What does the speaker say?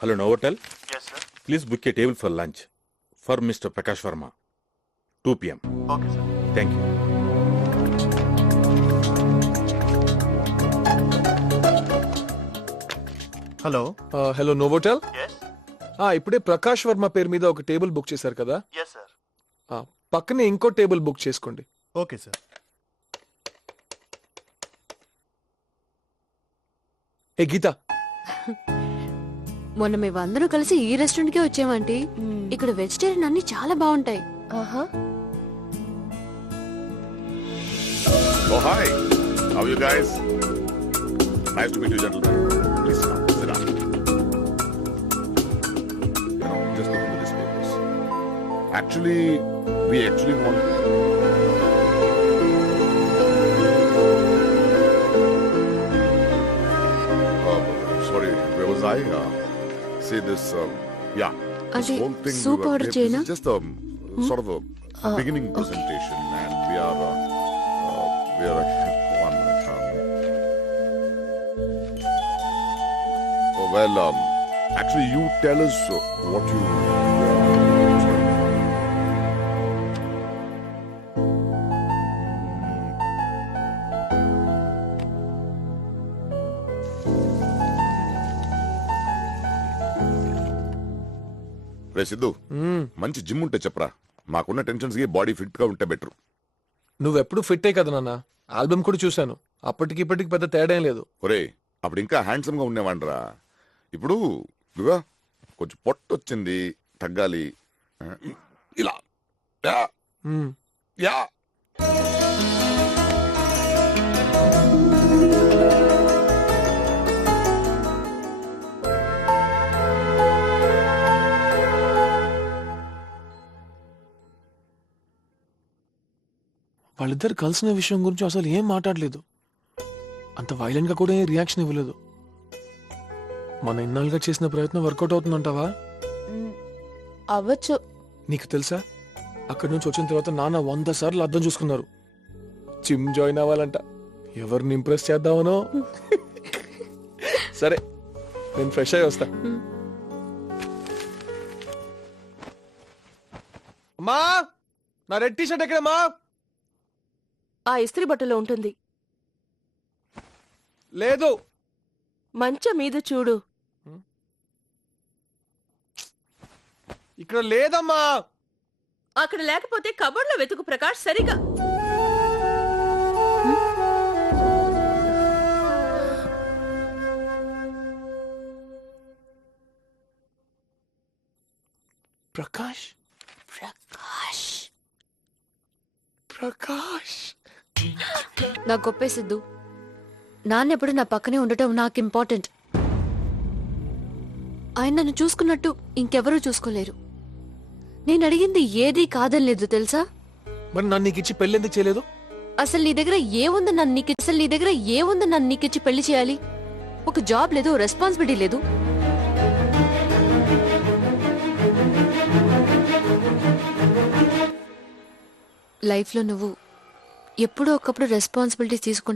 Hello, Novotel. Yes, sir. Please book a table for lunch for Mr. Prakash Verma. 2 p.m. Okay, sir. Thank you. Hello. Hello Novotel. Yes. ఇప్పుడే ప్రకాష్ వర్మ పేరు మీద ఒక table book చేశారు కదా, Yes, sir. పక్కనే ఇంకో table book చేసుకోండి. Okay, sir. ఏ గీత, మొన్న మేమందరూ కలిసి ఈ రెస్టారెంట్ కే వచ్చామంటీ. ఇక్కడ వెజిటేరియన్ అన్ని చాలా బాగుంటాయి. ఆహా. Oh, hi. How are you guys? Nice to meet you, gentlemen. Please sit down. Just look into these papers. Actually, we want... sorry, where was I? See this, yeah. This Adi, whole thing... soup order this cheyna? is just a sort of a beginning presentation, and we are one minute. Well, actually, you tell us what you. Sorry. రే సిద్ధు, మంచి gym ఉంటే చెప్పరా. మాకున్న tensions కి body fit గా ఉంటే better. నువ్వెప్పుడు ఫిట్టే కదా నాన్న. ఆల్బమ్ కూడా చూశాను, అప్పటికి ఇప్పటికి పెద్ద తేడా ఏం లేదు. ఒరే, అప్పుడు ఇంకా హ్యాండ్సమ్ గా ఉండేవాడ్రా. ఇప్పుడు ఇదిగో కొంచెం పొట్ట వచ్చింది, తగ్గాలి. ఇలా యా, మ్మ్. యా. వాళ్ళిద్దరు కలిసిన విషయం గురించి అసలు ఏం మాట్లాడలేదు. అంత వైలెంట్ గా కూడా ఏం రియాక్షన్ ఇవ్వలేదు. మన ఇన్నాళ్ళుగా చేసిన ప్రయత్నం వర్కౌట్ అవుతుందంటావా? అవ్వచ్చు. నీకు తెలుసా, అక్కడి నుంచి వచ్చిన తర్వాత నాన్న 100 సార్లు అర్థం చూసుకున్నారు. జిమ్ జాయిన్ అవ్వాలంట. ఎవరిని ఇంప్రెస్ చేద్దామనో. సరే, నేను ఫ్రెష్ అయ్యి వస్తా. అమ్మా, నా రెడ్ టీ షర్ట్ ఎక్కడమ్మా? ఆ ఇస్త్రీ బట్టలో ఉంటుంది. లేదు. మంచం మీద చూడు. ఇక్కడ లేదమ్మా. అక్కడ లేకపోతే కబోర్డ్ లో వెతుకు ప్రకాష్. సరిగా ప్రకాష్, ప్రకాష్ ప్రకాష్. నా గొప్పేసిద్దు. నాన్న ఎప్పుడు నా పక్కనే ఉండటం నాకు ఇంపార్టెంట్. ఆయన నన్ను చూసుకున్నట్టు ఇంకెవరూ చూసుకోలేరు. నేను అడిగింది ఏదీ కాదని లేదు తెలుసా. మరి నన్ను నీకు ఇచ్చి పెళ్లి ఎందుకు చేయలేదు? అసలు నీ దగ్గర ఏముంది నన్ను నీకిచ్చి పెళ్లి చేయాలి? ఒక జాబ్ లేదు, రెస్పాన్సిబిలిటీ లేదు. లైఫ్లో నువ్వు ఎప్పుడో ఒకప్పుడు రెస్పాన్సిబిలిటీ తీసుకుంటా